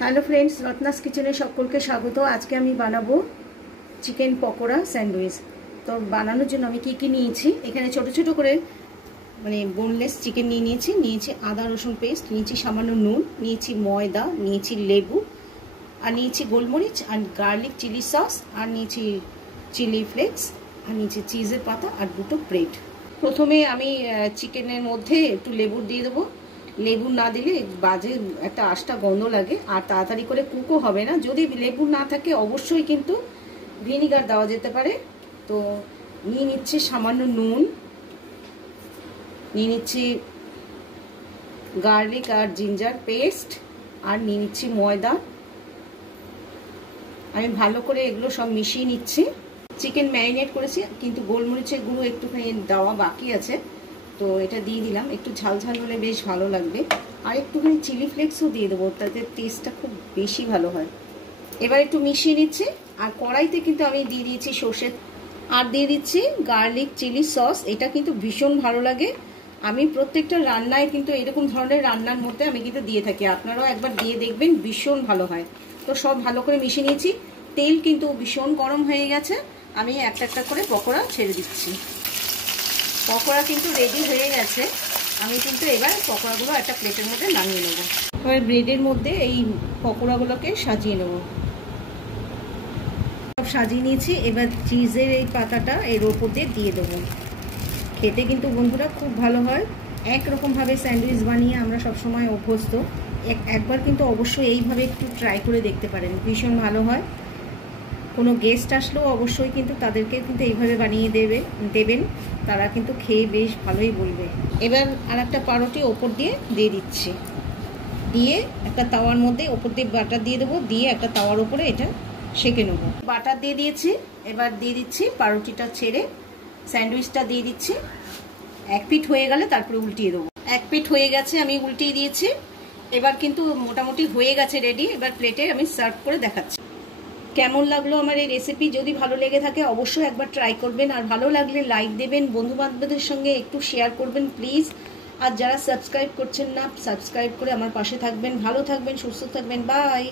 Hello friends, Ratna's কিচেনে সকলকে স্বাগত। আজকে আমি বানাবো চিকেন পকোড়া স্যান্ডউইচ। তো বানানোর জন্য আমি কি নিয়েছি, এখানে ছোট ছোট করে বোনলেস চিকেন নিয়েছি আদা রসুন পেস্ট, নিয়েছি সামান্য নুন, নিয়েছি ময়দা, নিয়েছি লেবু, আর নিয়েছি গোলমরিচ আর গার্লিক চিলি সস, আর নিয়েছি চিলি ফ্লেক্স, আর নিয়েছি চিজের পাতা আর দুটো ব্রেড। প্রথমে আমি চিকেনের মধ্যে একটু লেবু দিয়ে দেবো। লেবু না দিলে বাজে একটা আষ্টা গন্ধ লাগে আর তাড়াতাড়ি করে কুকও হবে না। যদি লেবু না থাকে অবশ্যই কিন্তু ভিনিগার দেওয়া যেতে পারে। তো নিয়ে নিচ্ছি সামান্য নুন, নিয়ে নিচ্ছি গার্লিক আর জিঞ্জার পেস্ট, আর নিয়ে নিচ্ছি ময়দা। আমি ভালো করে এগুলো সব মিশিয়ে নিচ্ছি। চিকেন ম্যারিনেট করেছি, কিন্তু গোলমরিচের গুঁড়ো একটুখানি দেওয়া বাকি আছে, তো এটা দিয়ে দিলাম। একটু ঝাল ঝাল হলে বেশ ভালো লাগবে। আর একটুখানি চিলি ফ্লেক্সও দিয়ে দেবো, তাতে টেস্টটা খুব বেশি ভালো হয়। এবার একটু মিশিয়ে নিচ্ছি। আর কড়াইতে কিন্তু আমি দিয়ে দিয়েছি সর্ষে, আর দিয়ে দিচ্ছি গার্লিক চিলি সস। এটা কিন্তু ভীষণ ভালো লাগে। আমি প্রত্যেকটা রান্নায় কিন্তু এরকম ধরনের রান্নার মধ্যে আমি কিন্তু দিয়ে থাকি, আপনারাও একবার দিয়ে দেখবেন, ভীষণ ভালো হয়। তো সব ভালো করে মিশিয়ে নিয়েছি। তেল কিন্তু ভীষণ গরম হয়ে গেছে। আমি একটা একটা করে পকোড়া ছেড়ে দিচ্ছি। পকোড়া কিন্তু রেডি হয়ে গেছে। আমি কিন্তু এবার পকোড়াগুলো একটা প্লেটের মধ্যে নামিয়ে নেব। এবার ব্রেডের মধ্যে এই পকোড়াগুলোকে সাজিয়ে নেব। সব সাজিয়ে নিয়েছি। এবার চিজের এই পাতাটা এর ওপর দিয়ে দেবো। খেতে কিন্তু বন্ধুরা খুব ভালো হয়। একরকমভাবে স্যান্ডউইচ বানিয়ে আমরা সবসময় অভ্যস্ত। একবার কিন্তু অবশ্যই এইভাবে একটু ট্রাই করে দেখতে পারেন, ভীষণ ভালো হয়। কোনো গেস্ট আসলেও অবশ্যই কিন্তু তাদেরকে কিন্তু এইভাবে বানিয়ে দেবেন, তারা কিন্তু খেয়ে বেশ ভালোই বলবে। এবার আর একটা পাউরুটি ওপর দিয়ে দিচ্ছি, দিয়ে একটা তাওয়ার মধ্যে ওপর দিয়ে বাটার দিয়ে দেবো, দিয়ে একটা তাওয়ার ওপরে এটা সেঁকে নেবো। বাটার দিয়ে দিয়েছি। এবার দিয়ে দিচ্ছি পাউরুটিটা ছেড়ে স্যান্ডউইচটা দিয়ে দিচ্ছি। এক পিঠ হয়ে গেলে তারপরে উল্টিয়ে দেবো। এক পিঠ হয়ে গেছে, আমি উল্টিয়ে দিয়েছি। এবার কিন্তু মোটামুটি হয়ে গেছে রেডি। এবার প্লেটে আমি সার্ভ করে দেখাচ্ছি। কেমন লাগলো আমার এই রেসিপি? যদি ভালো লেগে থাকে অবশ্যই একবার ট্রাই করবেন, আর ভালো লাগলে লাইক দেবেন, বন্ধু বান্ধবদের সঙ্গে একটু শেয়ার করবেন প্লিজ। আর যারা সাবস্ক্রাইব করছেন না, সাবস্ক্রাইব করে আমার পাশে থাকবেন। ভালো থাকবেন, সুস্থ থাকবেন, বাই।